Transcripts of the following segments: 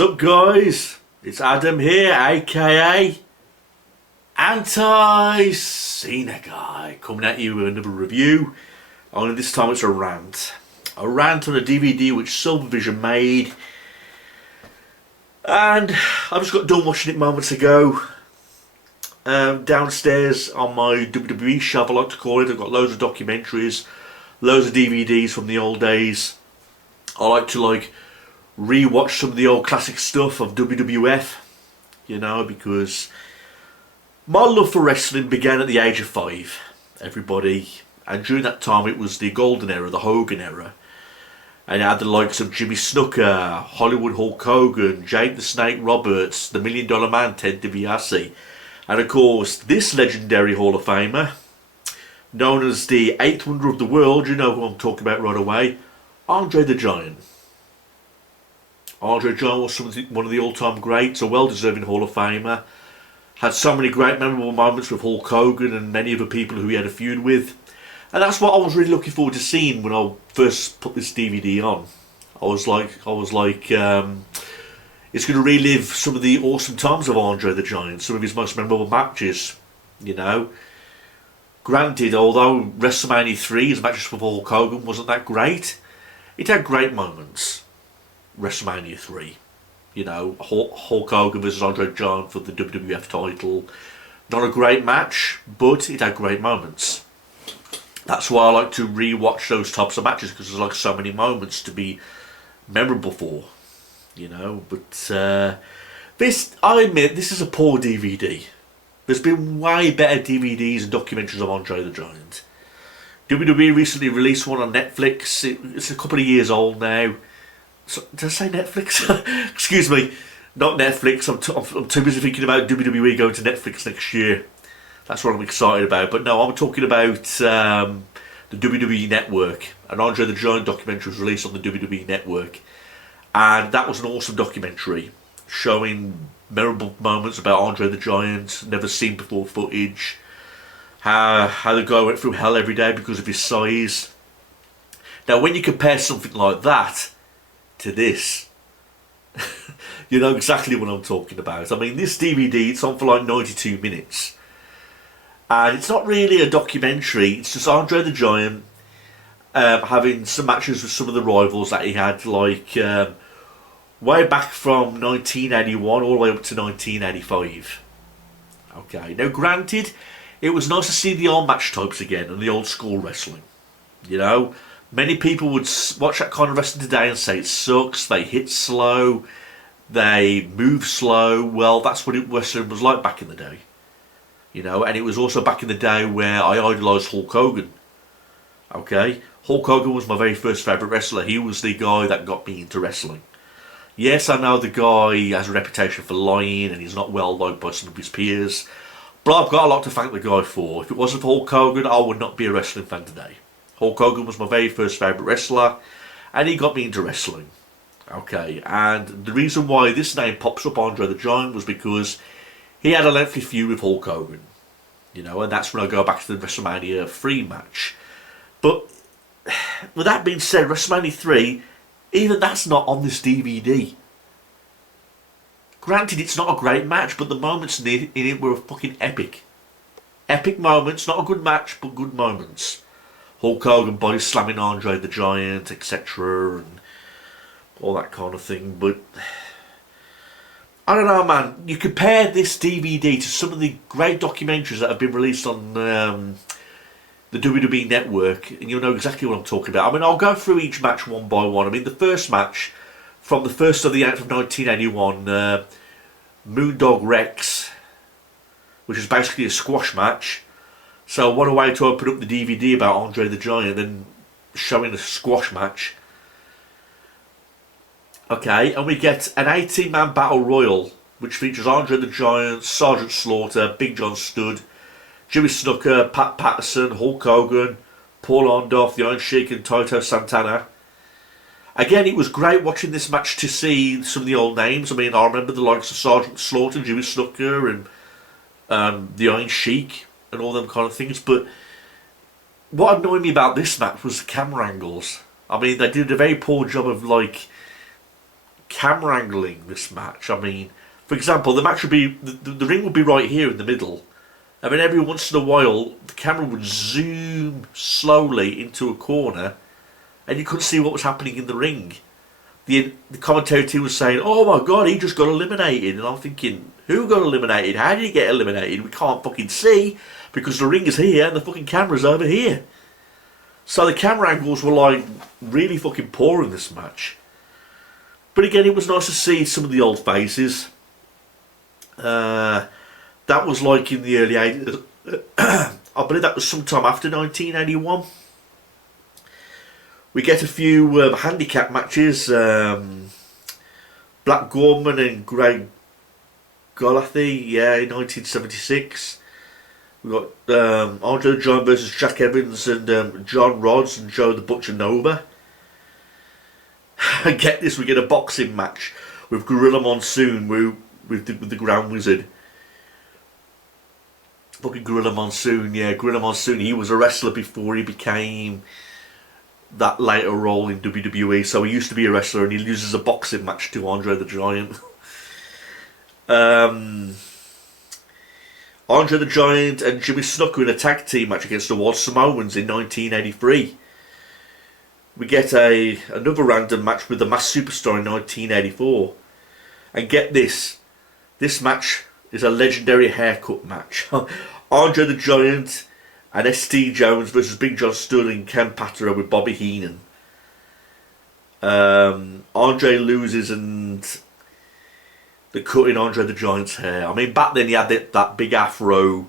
Sup guys, it's Adam here, aka Anti-Cena Guy, coming at you with another review. Only this time it's a rant. A rant on a DVD which Silvervision made. And I just got done watching it moments ago. Downstairs on my WWE shelf, I like to call it, I've got loads of documentaries, loads of DVDs from the old days. I like to re-watch some of the old classic stuff of WWF, you know, because my love for wrestling began at the age of 5, everybody, and during that time it was the golden era, the Hogan era, and it had the likes of Jimmy Snuka, Hollywood Hulk Hogan, Jake the Snake Roberts, the $1 Million Man Ted DiBiase, and of course this legendary Hall of Famer, known as the 8th wonder of the world, you know who I'm talking about right away, Andre the Giant. Andre the Giant was one of the all-time greats, a well-deserving Hall of Famer. Had so many great memorable moments with Hulk Hogan and many other people who he had a feud with. And that's what I was really looking forward to seeing when I first put this DVD on. I was like, it's going to relive some of the awesome times of Andre the Giant, some of his most memorable matches, you know. Granted, although WrestleMania 3, his matches with Hulk Hogan wasn't that great, it had great moments. WrestleMania 3, you know, Hulk Hogan versus Andre the Giant for the WWF title. Not a great match, but it had great moments. That's why I like to re-watch those types of matches, because there's so many moments to be memorable for, you know. But this, I admit, this is a poor DVD. There's been way better DVDs and documentaries of Andre the Giant. WWE recently released one on Netflix. It's a couple of years old now. So, did I say Netflix? Excuse me, not Netflix. I'm too busy thinking about WWE going to Netflix next year. That's what I'm excited about. But no, I'm talking about the WWE Network. An Andre the Giant documentary was released on the WWE Network. And that was an awesome documentary showing memorable moments about Andre the Giant, never seen before footage. How the guy went through hell every day because of his size. Now when you compare something like that to this, you know exactly what I'm talking about. I mean, this DVD, it's on for 92 minutes. And it's not really a documentary, it's just Andre the Giant having some matches with some of the rivals that he had, way back from 1981 all the way up to 1985. Okay, now granted, it was nice to see the old match types again and the old school wrestling, you know. Many people would watch that kind of wrestling today and say it sucks, they hit slow, they move slow. Well, that's what wrestling was like back in the day. You know, and it was also back in the day where I idolised Hulk Hogan. Okay? Hulk Hogan was my very first favourite wrestler. He was the guy that got me into wrestling. Yes, I know the guy has a reputation for lying and he's not well liked by some of his peers. But I've got a lot to thank the guy for. If it wasn't for Hulk Hogan, I would not be a wrestling fan today. Hulk Hogan was my very first favourite wrestler, and he got me into wrestling. Okay, and the reason why this name pops up, Andre the Giant, was because he had a lengthy feud with Hulk Hogan. You know, and that's when I go back to the WrestleMania 3 match. But with that being said, WrestleMania 3, even that's not on this DVD. Granted, it's not a great match, but the moments in it were fucking epic. Epic moments, not a good match, but good moments. Hulk Hogan body slamming Andre the Giant, etc. and all that kind of thing. But I don't know, man. You compare this DVD to some of the great documentaries that have been released on the WWE Network, and you'll know exactly what I'm talking about. I mean, I'll go through each match one by one. I mean, the first match from the 1st of the 8th of 1981, Moondog Rex, which is basically a squash match. So what a way to open up the DVD about Andre the Giant and showing a squash match. Okay, and we get an 18-man battle royal, which features Andre the Giant, Sergeant Slaughter, Big John Studd, Jimmy Snuka, Pat Patterson, Hulk Hogan, Paul Orndorff, the Iron Sheik and Tito Santana. Again, it was great watching this match to see some of the old names. I mean, I remember the likes of Sergeant Slaughter, Jimmy Snuka and the Iron Sheik and all them kind of things. But what annoyed me about this match was the camera angles. I mean, they did a very poor job of camera angling this match. I mean, for example, the match would be the ring would be right here in the middle. I mean, every once in a while, the camera would zoom slowly into a corner, and you couldn't see what was happening in the ring. The commentary team was saying, "Oh my God, he just got eliminated," and I'm thinking, "Who got eliminated? How did he get eliminated? We can't fucking see because the ring is here and the fucking camera's over here." So the camera angles were like really fucking poor in this match. But again, it was nice to see some of the old faces. That was like in the early 80s. I believe that was sometime after 1981. We get a few handicap matches. Black Gorman and Greg Golathi, yeah, in 1976. We got Andre the Giant versus Jack Evans and John Rodds and Joe the Butcher Nova. And get this, we get a boxing match with Gorilla Monsoon with the Grand Wizard. Fucking Gorilla Monsoon, yeah, Gorilla Monsoon. He was a wrestler before he became that later role in WWE. So he used to be a wrestler, and he loses a boxing match to Andre the Giant. Andre the Giant and Jimmy Snuka in a tag team match against the Wild Samoans in 1983. We get another random match with the Masked Superstar in 1984. And get this match is a legendary haircut match. Andre the Giant and S.T. Jones versus Big John Studd and Ken Patera with Bobby Heenan. Andre loses, and the cut in Andre the Giant's hair. I mean, back then he had that big afro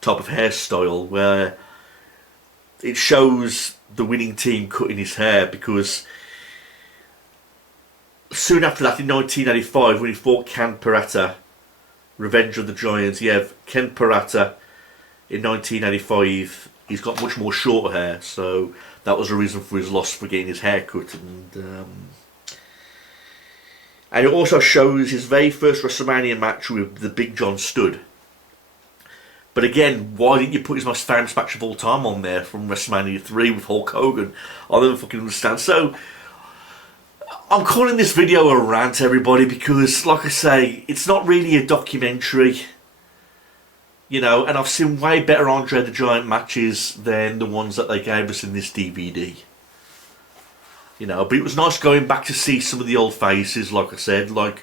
type of hairstyle where it shows the winning team cutting his hair, because soon after that in 1985 when he fought Ken Patera, Revenge of the Giants, you have Ken Patera in 1985. He's got much more shorter hair, so that was a reason for his loss for getting his hair cut. And it also shows his very first WrestleMania match with the Big John Studd. But again, why didn't you put his most famous match of all time on there from WrestleMania 3 with Hulk Hogan? I don't fucking understand. So, I'm calling this video a rant, everybody, because, like I say, it's not really a documentary. You know, and I've seen way better Andre the Giant matches than the ones that they gave us in this DVD. You know, but it was nice going back to see some of the old faces, like I said, like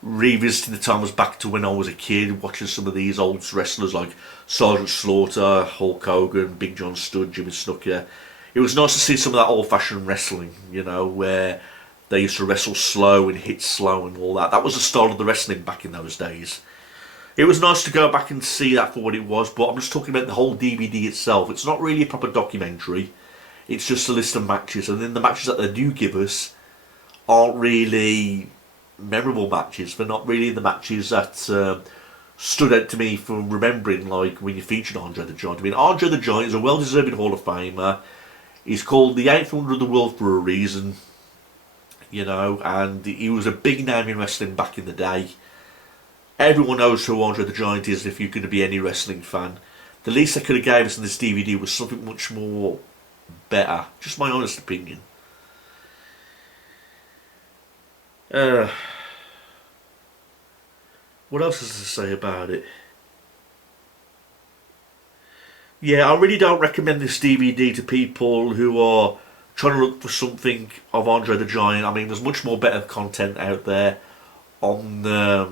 revisiting the time I was back to when I was a kid, watching some of these old wrestlers like Sergeant Slaughter, Hulk Hogan, Big John Studd, Jimmy Snuka. It was nice to see some of that old-fashioned wrestling, you know, where they used to wrestle slow and hit slow and all that. That was the style of the wrestling back in those days. It was nice to go back and see that for what it was, but I'm just talking about the whole DVD itself. It's not really a proper documentary. It's just a list of matches, and then the matches that they do give us aren't really memorable matches. They're not really the matches that stood out to me from remembering, like when you featured Andre the Giant. I mean, Andre the Giant is a well-deserved Hall of Famer. He's called the 8th wonder of the world for a reason, you know, and he was a big name in wrestling back in the day. Everyone knows who Andre the Giant is if you're going to be any wrestling fan. The least they could have gave us in this DVD was something much more better. Just my honest opinion. What else is to say about it? Yeah, I really don't recommend this DVD to people who are trying to look for something of Andre the Giant. I mean, there's much more better content out there on the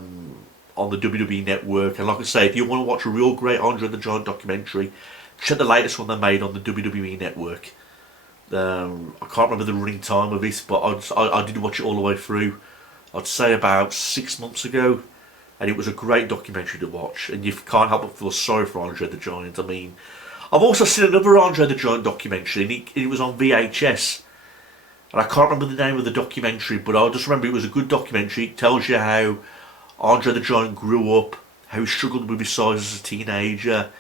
WWE network. And like I say, if you want to watch a real great Andre the Giant documentary, check the latest one they made on the WWE network. I can't remember the running time of it, but I did watch it all the way through. I'd say about 6 months ago, and it was a great documentary to watch, and you can't help but feel sorry for Andre the Giant. I mean, I've also seen another Andre the Giant documentary, and it was on VHS, and I can't remember the name of the documentary, but I just remember it was a good documentary. It tells you how Andre the Giant grew up, how he struggled with his size as a teenager,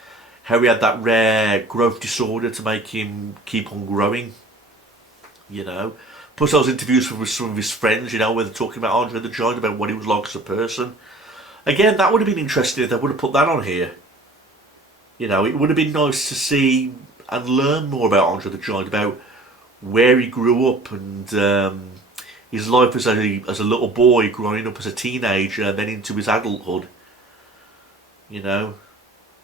how he had that rare growth disorder to make him keep on growing, you know. Plus I was interviews with some of his friends, you know, where they're talking about Andre the Giant, about what he was like as a person. Again, that would have been interesting if they would have put that on here. You know, it would have been nice to see and learn more about Andre the Giant, about where he grew up and his life as a little boy, growing up as a teenager, and then into his adulthood. You know,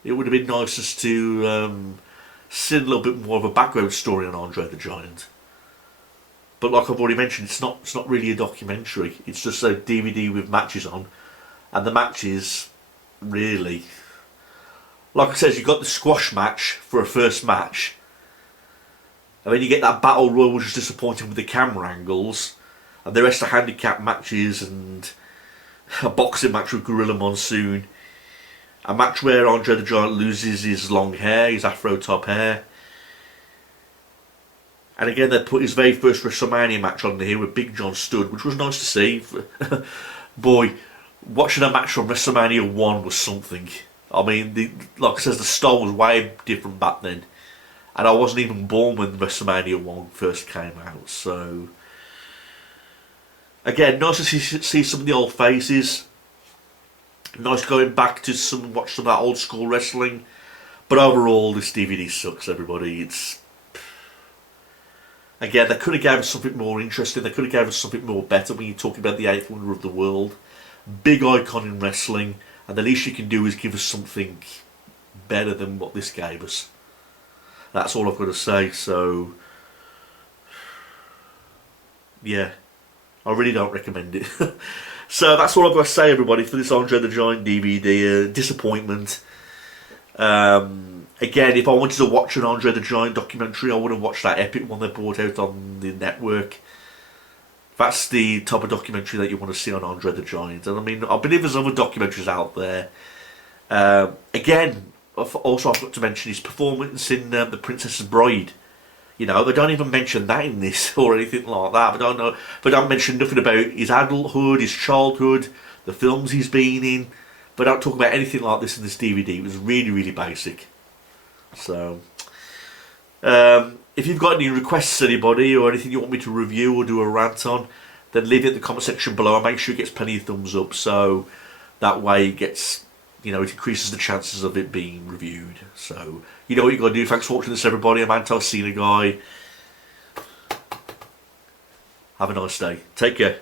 it would have been nice just to see a little bit more of a background story on Andre the Giant. But like I've already mentioned, it's not really a documentary. It's just a DVD with matches on, and the matches, really, like I said, you got the squash match for a first match, and then you get that battle royal, which is disappointing with the camera angles, and the rest are handicap matches and a boxing match with Gorilla Monsoon, a match where Andre the Giant loses his long hair, his afro top hair. And again, they put his very first WrestleMania match on here with Big John Studd, which was nice to see. Boy, watching a match from WrestleMania 1 was something. I mean, like I said, the style was way different back then. And I wasn't even born when WrestleMania 1 first came out. So, again, nice to see some of the old faces. Nice going back to watch some of that old school wrestling. But overall, this DVD sucks, everybody. Again, they could have given us something more interesting. They could have given us something more better when you're talking about the 8th wonder of the world. Big icon in wrestling. And the least you can do is give us something better than what this gave us. That's all I've got to say. So, yeah, I really don't recommend it. So that's all I've got to say, everybody, for this Andre the Giant DVD. Disappointment. Again, if I wanted to watch an Andre the Giant documentary, I would have watched that epic one they brought out on the network. That's the type of documentary that you want to see on Andre the Giant. And I mean, I believe there's other documentaries out there. Again, also I've got to mention his performance in The Princess's Bride. You know, they don't even mention that in this or anything like that. They don't mention nothing about his adulthood, his childhood, the films he's been in. But don't talk about anything like this in this DVD. It was really, really basic. So, if you've got any requests, anybody, or anything you want me to review or do a rant on, then leave it in the comment section below. And make sure it gets plenty of thumbs up, so that way it gets, it increases the chances of it being reviewed. So, you know what you got to do. Thanks for watching this, everybody. I'm Anto Cena Guy. Have a nice day. Take care.